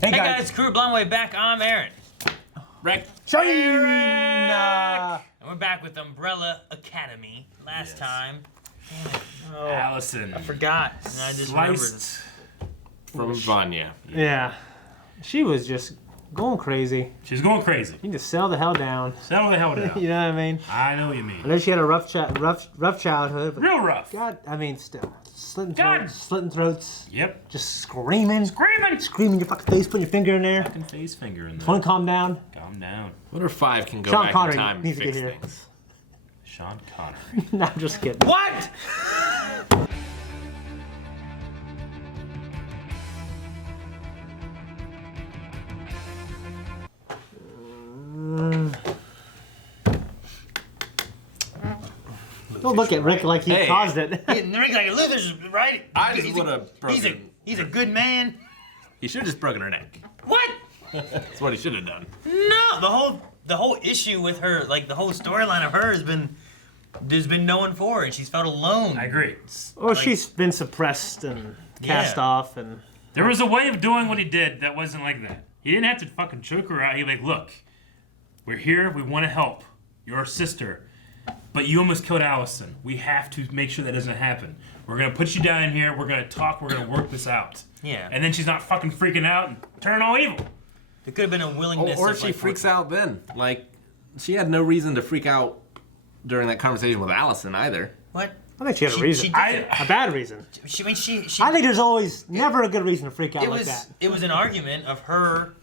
Hey guys, Crew Blindway back. I'm Aaron. Rick. And we're back with Umbrella Academy. Last time. Damn it. Oh, Allison. I forgot. And I just remembered. From Vanya. Yeah. She was just going crazy. She's going crazy. You need to settle the hell down. Settle the hell down. You know what I mean? I know what you mean. I know she had a rough childhood. But real rough. God, I mean, still. Slitting throats. Yep. Just screaming. Screaming Your fucking face, putting your finger in there. Fucking face finger in there. Want to calm down? Calm down. What if 5 can go Sean back Connery in time and needs to fix get here. things? Sean Connery. No, I'm just kidding. What? Don't look at Rick like he caused it. Rick like Luther's right. I just would have broken. He's a good man. He should have just broken her neck. What? That's what he should have done. No, the whole issue with her, like the whole storyline of her there's been no one for her, and she's felt alone. I agree. Or she's been suppressed and cast off, and there was a way of doing what he did that wasn't like that. He didn't have to fucking choke her out. He like, look, we're here. We want to help your sister, but you almost killed Allison. We have to make sure that doesn't happen. We're gonna put you down in here. We're gonna talk. We're gonna work this out. Yeah. And then she's not fucking freaking out and turning all evil. There could have been a willingness. Or of, she like, freaks out then. Like, she had no reason to freak out during that conversation with Allison either. What? I think she had a reason. A bad reason. She I think there's always never a good reason to freak out like that. It was an argument of her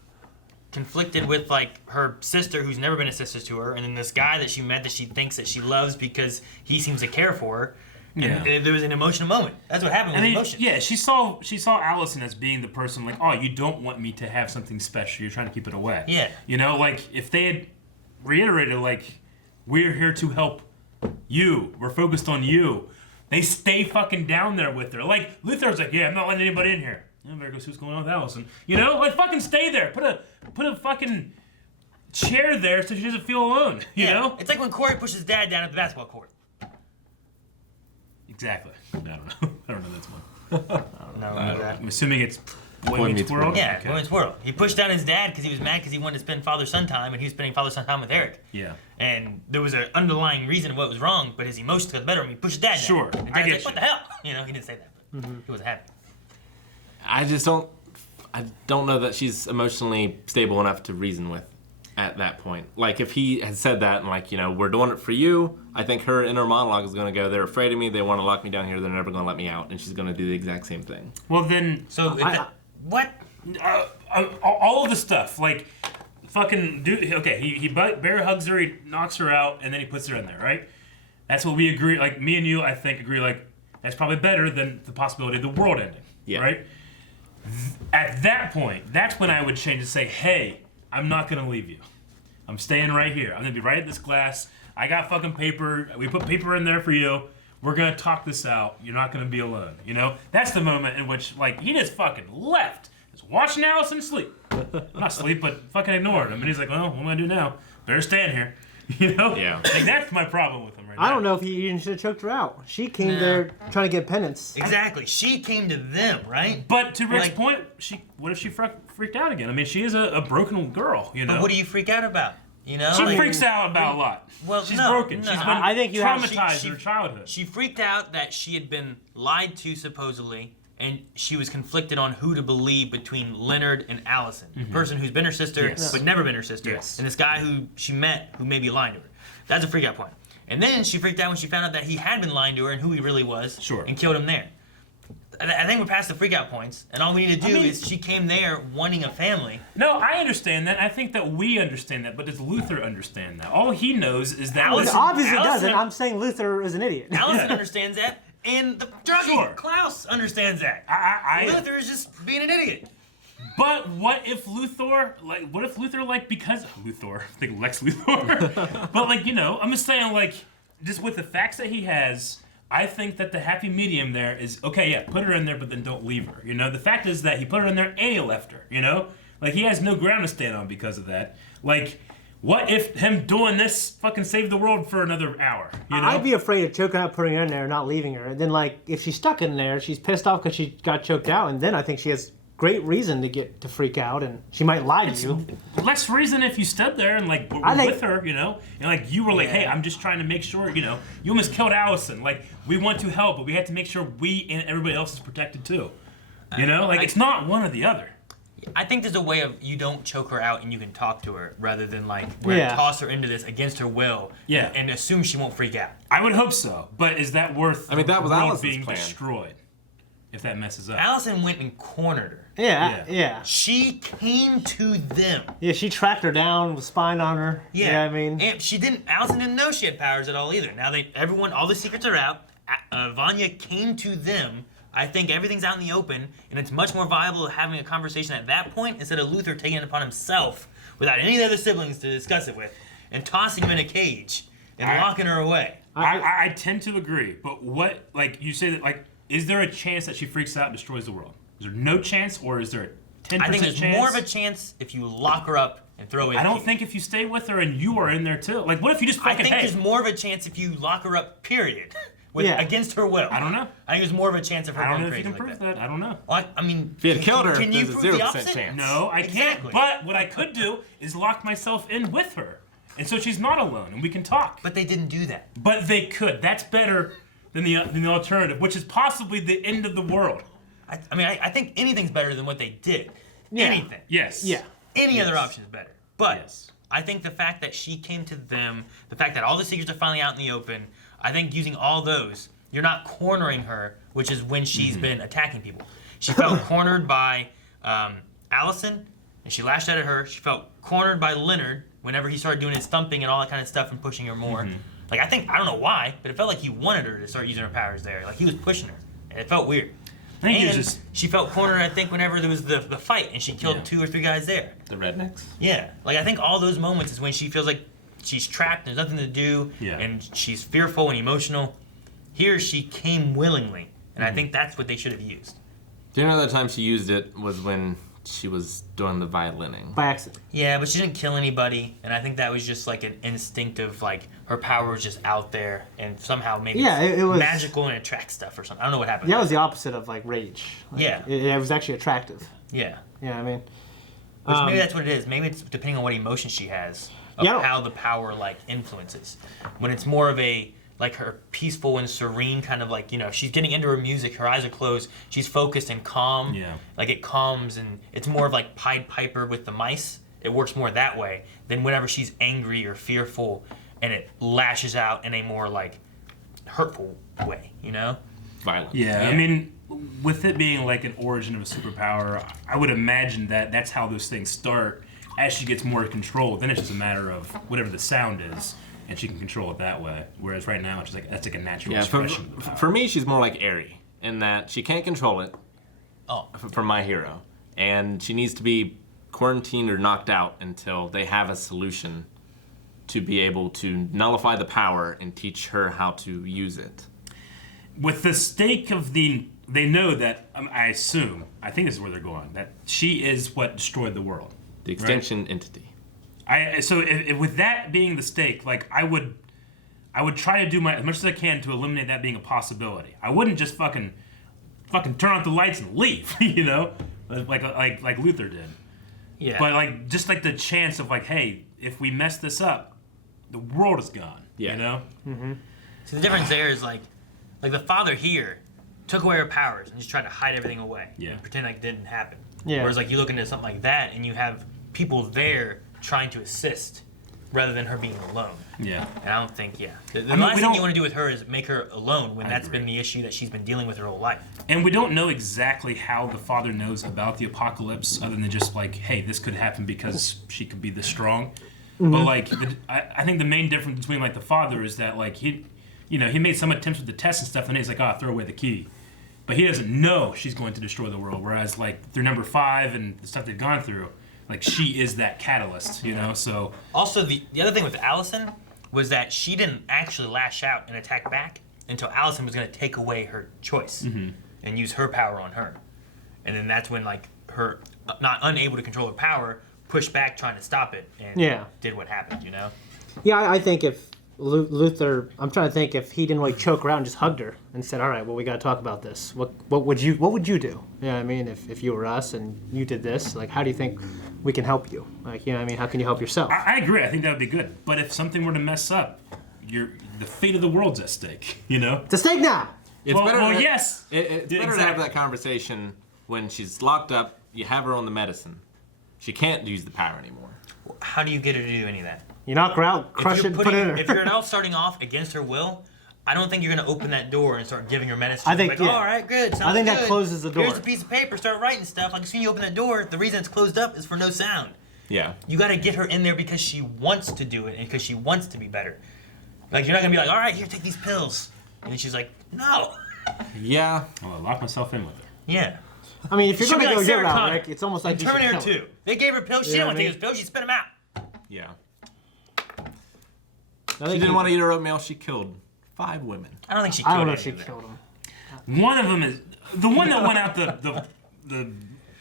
conflicted with like her sister, who's never been a sister to her, and then this guy that she met that she thinks that she loves because he seems to care for her. Yeah. And there was an emotional moment. That's what happened with emotion. Yeah, she saw Allison as being the person like, oh, you don't want me to have something special. You're trying to keep it away. Yeah. You know, like if they had reiterated like, we're here to help you. We're focused on you. They stay fucking down there with her. Like Luther's like, yeah, I'm not letting anybody in here. I better go see what's going on with Allison. You know, like fucking stay there. Put a fucking chair there so she doesn't feel alone. You know? It's like when Corey pushes dad down at the basketball court. Exactly. I don't know. I don't know that's one. No, I'm assuming it's Boy Meets World. Yeah, Okay. Boy Meets World. He pushed down his dad because he was mad because he wanted to spend father-son time, and he was spending father-son time with Eric. Yeah. And there was an underlying reason of what was wrong, but his emotions got the better of him. He pushed his dad down. Sure, And I Dad's get like, what the hell? You know, he didn't say that, but he wasn't happy. I don't know that she's emotionally stable enough to reason with at that point. Like, if he had said that and like, you know, we're doing it for you, I think her inner monologue is going to go, they're afraid of me, they want to lock me down here, they're never going to let me out, and she's going to do the exact same thing. Well then, So, what? all of the stuff, like, fucking dude. Okay, he bear hugs her, he knocks her out, and then he puts her in there, right? That's what we agree. Like me and you, I think agree. Like that's probably better than the possibility of the world ending. Yeah. Right. At that point, that's when I would change and say, hey, I'm not gonna leave you. I'm staying right here. I'm gonna be right at this glass. I got fucking paper. We put paper in there for you. We're gonna talk this out. You're not gonna be alone. You know? That's the moment in which, like, he just fucking left. Just watching Allison sleep. Not sleep, but fucking ignored him. And he's like, well, what am I gonna do now? Better stand here. You know? Yeah. Like, that's my problem with him right now. I don't know if he even should have choked her out. She came there trying to get penance. Exactly. She came to them, right? But to Rick's point, what if she freaked out again? I mean, she is a broken girl, you know? But what do you freak out about? You know? She freaks out about a lot. Well, she's no, broken. no. She's been I think you have- traumatized in her childhood. She freaked out that she had been lied to, supposedly, and she was conflicted on who to believe between Leonard and Allison. The person who's been her sister, but never been her sister, and this guy who she met who may be lying to her. That's a freak out point. And then she freaked out when she found out that he had been lying to her and who he really was, and killed him there. I think we're past the freak out points, and all we need to do is she came there wanting a family. No, I understand that. I think that we understand that, but does Luther understand that? All he knows is that Allison- Obviously Allison- doesn't. I'm saying Luther is an idiot. Allison understands that, and the druggie, Klaus, understands that. Luther is just being an idiot. But what if Luther, because Luthor, I think Lex Luthor, but like, you know, I'm just saying, like, just with the facts that he has, I think that the happy medium there is, okay, yeah, put her in there, but then don't leave her, you know? The fact is that he put her in there and he left her, you know? Like, he has no ground to stand on because of that. Like, what if him doing this fucking saved the world for another hour, you know? I'd be afraid of choking out, putting her in there, and not leaving her. And then, like, if she's stuck in there, she's pissed off because she got choked out, and then I think she has great reason to freak out, and she might lie to you. Less reason if you stood there and like were with her, you know, and like you were like, hey, I'm just trying to make sure, you know, you almost killed Allison. Like we want to help, but we have to make sure we and everybody else is protected too. You know, like it's not one or the other. I think there's a way of you don't choke her out and you can talk to her rather than like toss her into this against her will and assume she won't freak out. I would hope so, but is that worth that was the world Allison's being plan. Destroyed if that messes up? Allison went and cornered her. Yeah. She came to them. Yeah, she tracked her down with spying on her. Yeah, I mean, and Allison didn't know she had powers at all either. Now all the secrets are out. Vanya came to them. I think everything's out in the open, and it's much more viable having a conversation at that point instead of Luther taking it upon himself without any of the other siblings to discuss it with, and tossing him in a cage and locking her away. I tend to agree, but what, like, you say that, like, is there a chance that she freaks out and destroys the world? Is there no chance, or is there a 10% chance? I think there's more of a chance if you lock her up and throw away. I don't think if you stay with her and you are in there too. Like, what if you just fucking? I think there's more of a chance if you lock her up. Period. Against her will. I don't know. I think there's more of a chance of her going crazy. I don't know if you can prove that. I don't know. Well, I mean, if you had killed her, can you there's prove a the 0% opposite? chance. No, I can't. But what I could do is lock myself in with her, and so she's not alone, and we can talk. But they didn't do that. But they could. That's better than the alternative, which is possibly the end of the world. I think anything's better than what they did. Yeah. Anything. Yes. Yeah. Any other option is better. But I think the fact that she came to them, the fact that all the secrets are finally out in the open, I think using all those, you're not cornering her, which is when she's been attacking people. She felt cornered by Allison, and she lashed out at her. She felt cornered by Leonard whenever he started doing his thumping and all that kind of stuff and pushing her more. Like, I don't know why, but it felt like he wanted her to start using her powers there. Like, he was pushing her, and it felt weird. I think and she felt cornered, I think, whenever there was the fight, and she killed 2 or 3 guys there. The rednecks? Yeah. Like, I think all those moments is when she feels like she's trapped, there's nothing to do, and she's fearful and emotional. Here, she came willingly, and I think that's what they should have used. Do you know the time she used it was when she was doing the violining? By accident. Yeah, but she didn't kill anybody, and I think that was just like an instinct of like her power was just out there, and somehow maybe it was magical and attract stuff or something. I don't know what happened. Yeah, it was the opposite of like rage. Like, it was actually attractive. Yeah. Yeah, I mean, which maybe that's what it is. Maybe it's depending on what emotion she has of how the power like influences. When it's more of a like her peaceful and serene kind of like, you know, she's getting into her music, her eyes are closed, she's focused and calm. Yeah. Like it calms, and it's more of like Pied Piper with the mice. It works more that way than whenever she's angry or fearful and it lashes out in a more like hurtful way, you know? Violent. Yeah, I mean, with it being like an origin of a superpower, I would imagine that that's how those things start. As she gets more control, then it's just a matter of whatever the sound is, and she can control it that way. Whereas right now, it's just like that's like a natural expression. For me, she's more like Aerie in that she can't control it. For my hero, and she needs to be quarantined or knocked out until they have a solution to be able to nullify the power and teach her how to use it. With the stake of they know that, I think this is where they're going, that she is what destroyed the world. The extinction entity. So with that being the stake, like I would try to do as much as I can to eliminate that being a possibility. I wouldn't just fucking turn off the lights and leave, you know, like Luther did. Yeah. But like just like the chance of like, hey, if we mess this up, the world is gone. Yeah. You know. Mm-hmm. So the difference there is like the father here took away her powers and just tried to hide everything away. Yeah. And pretend like it didn't happen. Yeah. Whereas like you look into something like that and you have people there trying to assist rather than her being alone. Yeah. And I don't think, the last thing you want to do with her is make her alone when that's been the issue that she's been dealing with her whole life. And we don't know exactly how the father knows about the apocalypse other than just like, hey, this could happen because she could be this strong. Mm-hmm. But like, I think the main difference between like the father is that like he made some attempts with the test and stuff and he's like, throw away the key. But he doesn't know she's going to destroy the world. Whereas like through number 5 and the stuff they've gone through, like she is that catalyst, you know. So also the other thing with Allison was that she didn't actually lash out and attack back until Allison was going to take away her choice and use her power on her, and then that's when like her not unable to control her power pushed back trying to stop it and did what happened, you know. Yeah, I think if Luther, I'm trying to think if he didn't like choke her out and just hugged her and said, "All right, well, we got to talk about this. What would you do? You know what I mean? If you were us and you did this, like, how do you think we can help you? Like, you know what I mean? How can you help yourself?" I agree. I think that would be good. But if something were to mess up, the fate of the world's at stake. You know. It's a stake now. It's better. Yes. It's better to have that conversation when she's locked up. You have her on the medicine. She can't use the power anymore. How do you get her to do any of that? You knock her out, crush it, put it in her. If you're now starting off against her will, I don't think you're going to open that door and start giving her medicine. I think, like, yeah. all right, good. Sounds I think good. that closes the door. Here's a piece of paper. Start writing stuff. Like as soon as you open that door, the reason it's closed up is for no sound. Yeah. You got to get her in there because she wants to do it and because she wants to be better. Like you're not going to be like, all right, here, take these pills, and then she's like, no. Yeah. Well, I locked myself in with her. Yeah. I mean, if you're She'll going to be go like your Sarah route, Connor. Rick, it's almost like In you should Terminator kill her. 2, they gave her pills. She Yeah, didn't want to I take those pills. She spit them out. Yeah. I She think didn't want to eat her oatmeal. She killed 5 women. I don't think she I killed don't know if any she of them. killed him. One of them is the one that went out the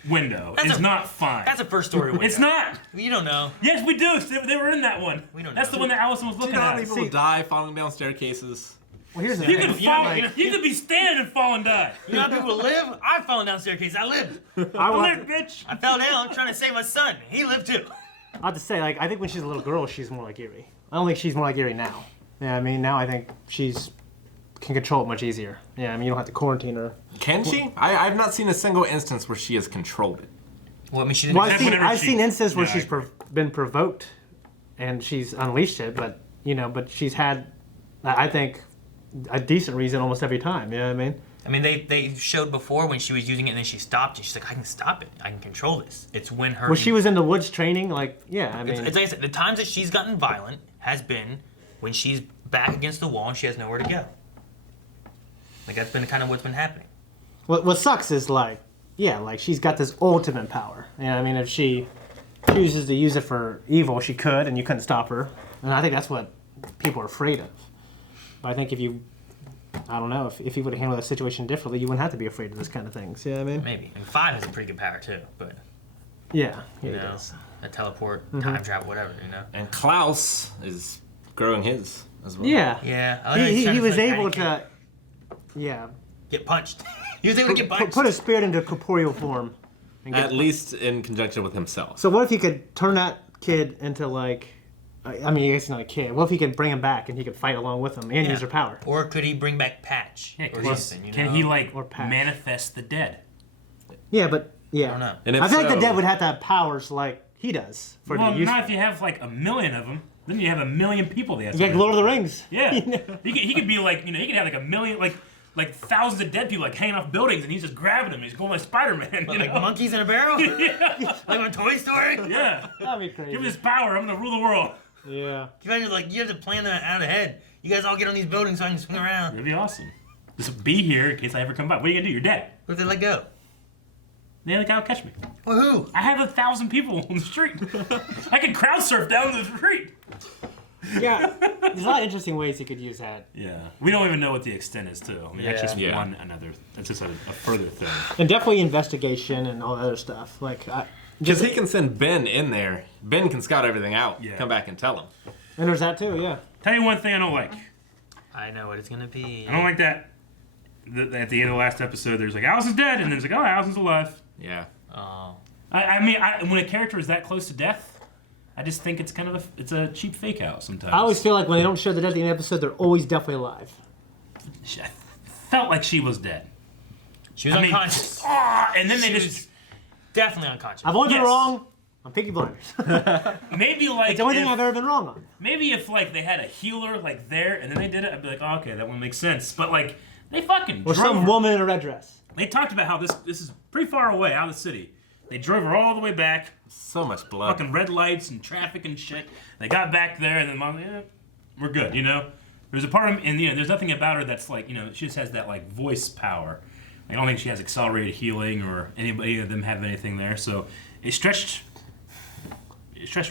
window That's is a- not fine. That's a first story window. It's not. You don't know. Yes, we do. They were in that one. We don't That's know. the one that Allison was You looking know how at. many people die falling down staircases? Well, here's the You thing. could You know, fall. like- You could be standing and fall and die. You know how people live? I've fallen down staircases. I lived. I Live, want bitch. I fell down trying to save my son. He lived too. I have to say, like, I think when she's a little girl, she's more like Erie. I don't think she's more like Erie now. Yeah, I mean, now I think she's can control it much easier. Yeah, I mean, you don't have to quarantine her. Can she? I've not seen a single instance where she has controlled it. Well, I mean, she didn't. Well, Whenever I've she- seen instances where yeah, she's I agree. been provoked and she's unleashed it, but but she's had, I think, a decent reason almost every time. You know what I mean? I mean, they showed before when she was using it and then she stopped and she's like, I can stop it. I can control this. It's when her. Well, she was in the woods training. Like, yeah, I mean, It's like I said, the times that she's gotten violent has been when she's back against the wall and she has nowhere to go. Like that's been kind of what's been happening. what sucks is like, yeah, like she's got this ultimate power. You know what I mean? If she chooses to use it for evil, she could, and you couldn't stop her. And I think that's what people are afraid of. But I think I don't know, if you would have handled that situation differently, you wouldn't have to be afraid of this kind of things. You know what I mean? Maybe. And 5 has a pretty good power too, but Yeah, you he know, does. a teleport, Mm-hmm. time travel, whatever. You know. And Klaus is growing his as well. Yeah. Yeah. I know he's He trying to was think, able I can't to, yeah, get punched. He was able to get punched. put his spirit into corporeal form. And At least in conjunction with himself. So what if he could turn that kid into like, I mean, he's not a kid. What if he could bring him back and he could fight along with him and Yeah. use her power? Or could he bring back Patch? Yeah, or 'cause something, you can know? he like Or Patch. manifest the dead? Yeah, but yeah. I don't know. And if I feel like so- the dead would have to have powers like he does for Well, the use. not if you have like 1,000,000 of them. Then you have 1,000,000 people. They have to Like Lord of the Rings. Yeah, he could be like, he could have like 1,000,000, like thousands of dead people like hanging off buildings, and he's just grabbing them. He's going like Spider-Man. What, like monkeys in a barrel? Yeah, Like on Toy Story? yeah. That'd be crazy. Give me this power. I'm gonna rule the world. Yeah. You imagine, like, you have to plan that out ahead. You guys all get on these buildings so I can swing around. That'd be awesome. Just be here in case I ever come back. What are you gonna do? You're dead. What if they let go? The other guy will catch me. Well, who? I have 1,000 people on the street. I can crowd surf down the street. Yeah. There's a lot of interesting ways you could use that. Yeah, we don't even know what the extent is too. I mean, that's just Yeah. That's just a further thing. And definitely investigation and all that other stuff. Like, Because he can send Ben in there. Ben can scout everything out. Yeah. Come back and tell him. and there's that too, yeah. Tell you one thing I don't like. I know what it's gonna be. I don't like that. At the end of the last episode, there's like Allison's dead, and then it's like, oh, Allison's alive. Yeah. Oh. I mean, when a character is that close to death, I just think it's kind of a cheap fake out sometimes. I always feel like when they don't show the death at the end of the episode, they're always definitely alive. I felt like she was dead. She was I mean, unconscious. And then they She just was definitely unconscious. I've only been Yes. wrong on Peaky Blinders. maybe like It's the only thing if- I've ever been wrong on. maybe if like they had a healer like there and then they did it, I'd be like, oh, okay, that one makes sense. But like they fucking Or drove some her. woman in a red dress. They talked about how this is pretty far away out of the city. They drove her all the way back, So much blood. fucking red lights and traffic and shit. They got back there and then mom, we're good, you know. There's a part of and there's nothing about her that's like, she just has that like voice power. I don't think she has accelerated healing or anybody of them have anything there. So it stretched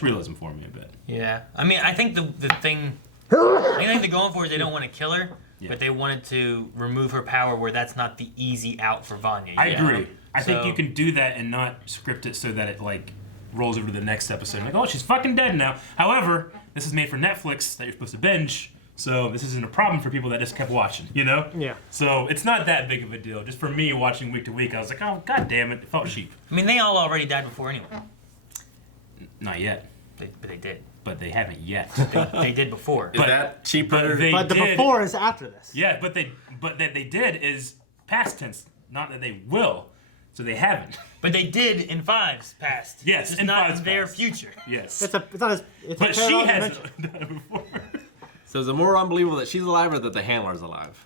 realism for me a bit. Yeah. I mean, I think the thing they're going for is they don't want to kill her, Yeah. but they wanted to remove her power where that's not the easy out for Vanya. I you know? agree. I think So- you can do that and not script it so that it like rolls over to the next episode. Like, oh, she's fucking dead now. However, this is made for Netflix that you're supposed to binge. So this isn't a problem for people that just kept watching, you know? Yeah. So it's not that big of a deal. Just for me watching week to week, I was like, oh, god damn it. It felt cheap. I mean, they all already died before anyway. Not yet. But they did. But they haven't yet. They did before. Is that cheaper? But the did- before is after this. Yeah, but that they did is past tense, not that they will. So they haven't. But they did in fives past. Yes, Just in not fives in their past. future. Yes. It's not as. It's But a she parallel hasn't dimension. done it before. So is it more unbelievable that she's alive or that the handler's alive?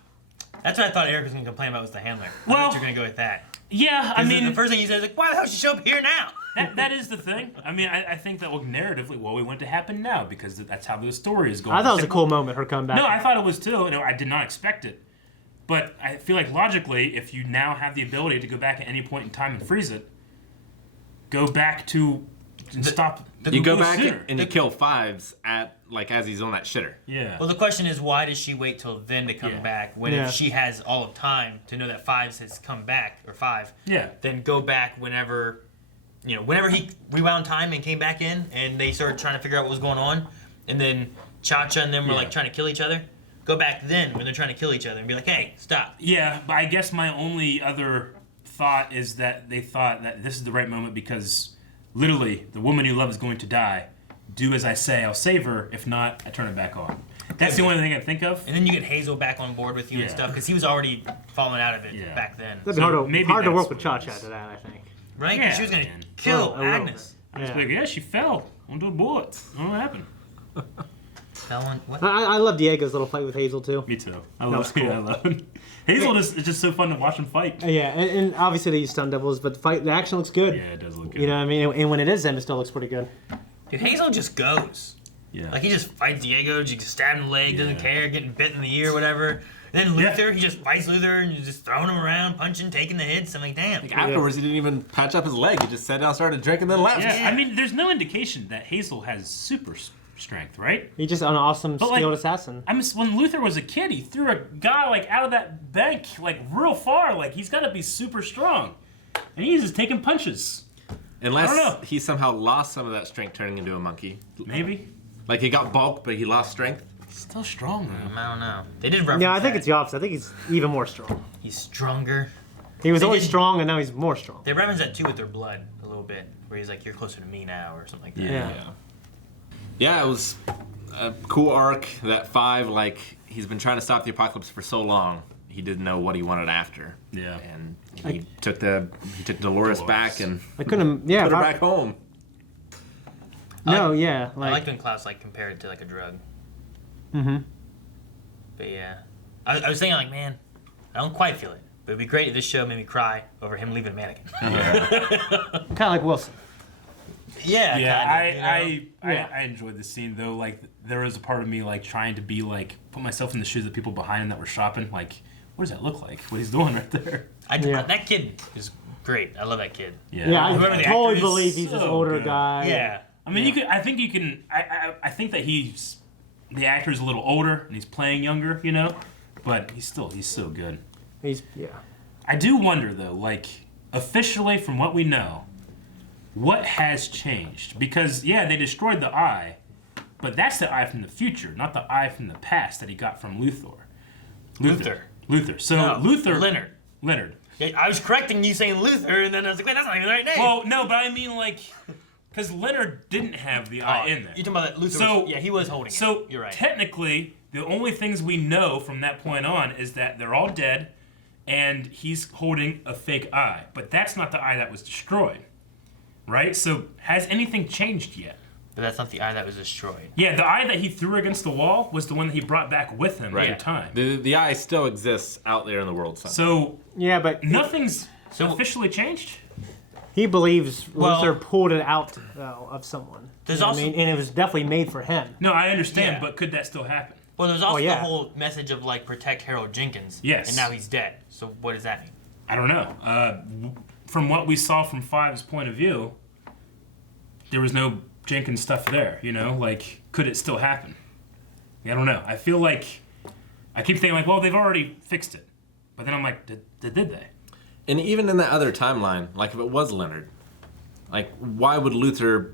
That's what I thought Eric was going to complain about was the handler. I Well- thought you were going to go with that. Yeah, I mean, the first thing he said is like, why the hell did she show up here now? that is the thing. I mean, I think that narratively, well, we want it to happen now because that's how the story is going. I thought it was a cool moment, her comeback. No, I thought it was too. I did not expect it. But I feel like logically, if you now have the ability to go back at any point in time and freeze it, go back to and stop. You go the back sooner. and you kill fives as he's on that shitter. Yeah. Well, the question is, why does she wait till then to come Yeah. back when Yeah. if she has all of time to know that fives has come back, or five, Yeah. then go back whenever he rewound time and came back in and they started trying to figure out what was going on, and then Cha-Cha and them were Yeah. like trying to kill each other. Go back then when they're trying to kill each other and be like, hey, stop. Yeah, but I guess my only other thought is that they thought that this is the right moment because literally the woman you love is going to die. Do as I say, I'll save her. If not, I turn it back on. That's the only thing I think of. And then you get Hazel back on board with you and Yeah. stuff because he was already falling out of it Yeah. back then. That'd be So hard maybe to that's work with what it Cha-Cha is. to that, I think. Right? 'Cause Yeah, she was going man. to kill A little Agnes. I was Yeah. like, yeah, she fell onto a bullet. What happened? Telling what? I love Diego's little fight with Hazel too. Me too. I was love cool. I love it. Hazel is it's just so fun to watch him fight. Yeah, and obviously they use stun devils, but the action looks good. Yeah, it does look good. You know what I mean? And when it is them, it still looks pretty good. Dude, Hazel just goes. Yeah. Like, he just fights Diego, just stab him in the leg, doesn't Yeah. care, getting bit in the ear, whatever. And then Yeah. Luther, he just fights Luther and just throwing him around, punching, taking the hits. I'm like, damn. Afterwards, he didn't even patch up his leg. He just sat down, started drinking, then left. Yeah, I mean, there's no indication that Hazel has super strength, right? He's just an awesome But, like, skilled assassin. When Luther was a kid, he threw a guy like out of that bank like real far. Like he's got to be super strong, and he's just taking punches. Unless I don't know. he somehow lost some of that strength turning into a monkey. Maybe Like he got bulk, but he lost strength. he's still strong though. I don't know. They did reference Yeah, I think that. it's the opposite. I think he's even more strong. He's stronger. He was They always did- strong, and now he's more strong. They reference that too with their blood a little bit, where he's like, you're closer to me now, or something like that. Yeah. Yeah, it was a cool arc. That 5, like, he's been trying to stop the apocalypse for so long. He didn't know what he wanted after. Yeah. And he took Dolores back and I couldn't. Yeah, put her if I- back home. No, yeah, I like. like when Klaus like compared it to like a drug. Mm-hmm. But yeah. I was thinking like, man, I don't quite feel it. But it'd be great if this show made me cry over him leaving a mannequin. Kind of like Wilson. yeah, Yeah, kinda, you know? I enjoyed the scene though. Like there was a part of me like trying to be like put myself in the shoes of people behind him that were shopping. Like, what does that look like? What he's doing right there? Yeah. That kid is great. I love that kid. Yeah, Whoever the I actor totally is, believe he's this so older good. guy. Yeah. I mean, I think you can. I think that the actor's a little older and he's playing younger, you know, but he's so good. Yeah. I do wonder though, like officially from what we know, what has changed? Because yeah, they destroyed the eye, but that's the eye from the future, not the eye from the past that he got from Luthor. Luther. So No, Luther. Leonard. Yeah, I was correcting you saying Luther, and then I was like, wait, that's not even the right name. Well, no, but I mean like, because Leonard didn't have the eye in there. You're talking about that Luther. So- yeah, he was holding it. So You're right. technically, the only things we know from that point on is that they're all dead, and he's holding a fake eye. But that's not the eye that was destroyed, right? So has anything changed yet? But that's not the eye that was destroyed. Yeah, the eye that he threw against the wall was the one that he brought back with him at the time. The eye still exists out there in the world somewhere. So Yeah, but nothing's So- officially changed. he believes Well- Luther pulled it out of someone. There's You know what also- I mean? And it was definitely made for him. No, I understand, Yeah. but could that still happen? Well, there's also yeah. the whole message of like protect Harold Jenkins. Yes. And now he's dead. So what does that mean? I don't know. From what we saw from Five's point of view, there was no Jenkins stuff there, you know? Like, could it still happen? I don't know. I feel like, I keep thinking like, well, they've already fixed it. But then I'm like, did they? And even in that other timeline, like if it was Leonard, like why would Luther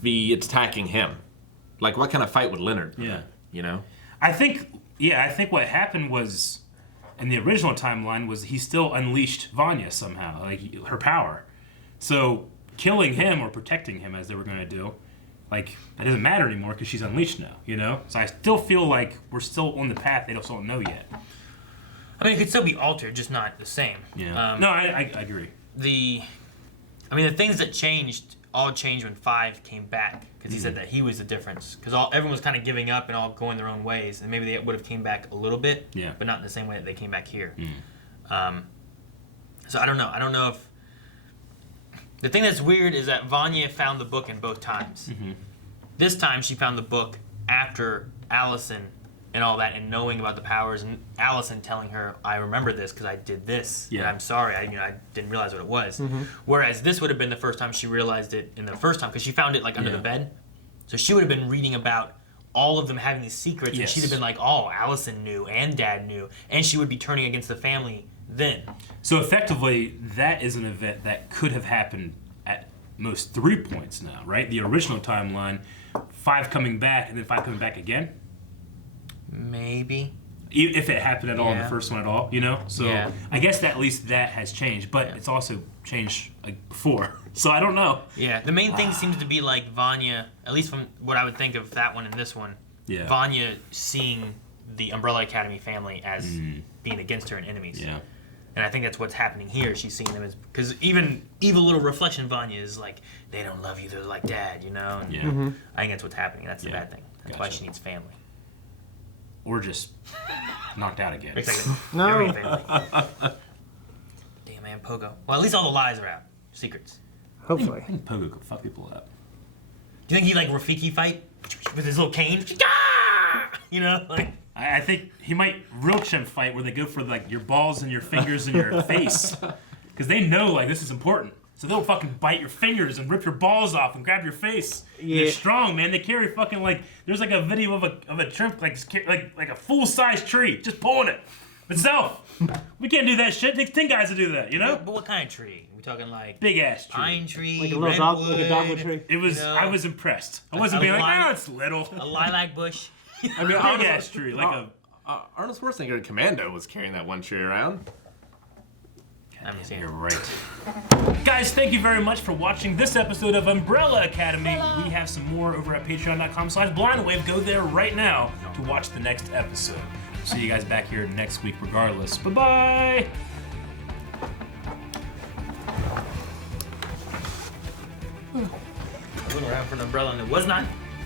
be attacking him? Like what kind of fight would Leonard? Yeah. You know? I think what happened was, in the original timeline, was he still unleashed Vanya somehow, like her power. So killing him or protecting him, as they were going to do, like, that doesn't matter anymore because she's unleashed now, you know? So I still feel like we're still on the path they don't know yet. I mean, it could still be altered, just not the same. Yeah. No, I agree. The things that changed all changed when 5 came back, because he said that he was the difference. Because everyone was kind of giving up and all going their own ways, and maybe they would have came back a little bit, but not in the same way that they came back here. So I don't know. I don't know if... The thing that's weird is that Vanya found the book in both times. This time she found the book after Allison and all that, and knowing about the powers, and Allison telling her, I remember this because I did this, and I'm sorry, I didn't realize what it was. Whereas this would have been the first time she realized it in the first time, because she found it like under the bed. So she would have been reading about all of them having these secrets, and she'd have been like, oh, Allison knew, and Dad knew, and she would be turning against the family then. So effectively, that is an event that could have happened at most 3 points now, right? The original timeline, 5 coming back, and then 5 coming back again? Maybe. If it happened at all in the first one at all, you know? So I guess that at least that has changed, but it's also changed like before. So I don't know. Yeah, the main thing seems to be like Vanya, at least from what I would think of that one and this one, Vanya seeing the Umbrella Academy family as being against her and enemies. Yeah. And I think that's what's happening here. She's seeing them as... Because even evil little reflection Vanya is like, they don't love you, they're like Dad, you know? And I think that's what's happening. That's the bad thing. That's why she needs family. Or just knocked out again. Exactly. No. Damn, man, Pogo. Well, at least all the lies are out. Secrets. Hopefully. I think Pogo could fuck people up. Do you think he like Rafiki fight with his little cane? You know, like... I think he might real chimp fight where they go for like your balls and your fingers and your face, because they know like this is important. So they'll fucking bite your fingers and rip your balls off and grab your face. Yeah. They're strong, man. They carry fucking like there's like a video of a shrimp like a full size tree just pulling it itself. We can't do that shit. It takes 10 guys to do that, you know? But what kind of tree? We talking like big ass tree, pine tree, like a little dogwood tree. It was. You know, I was impressed. I wasn't being like, oh, it's little. A lilac bush. I mean, big ass tree, like Arnold Schwarzenegger in Commando was carrying that one tree around. You're right. Guys, thank you very much for watching this episode of Umbrella Academy. We have some more over at patreon.com/blindwave. Go there right now to watch the next episode. See you guys back here next week regardless. Bye-bye! Went around for an umbrella and it was not.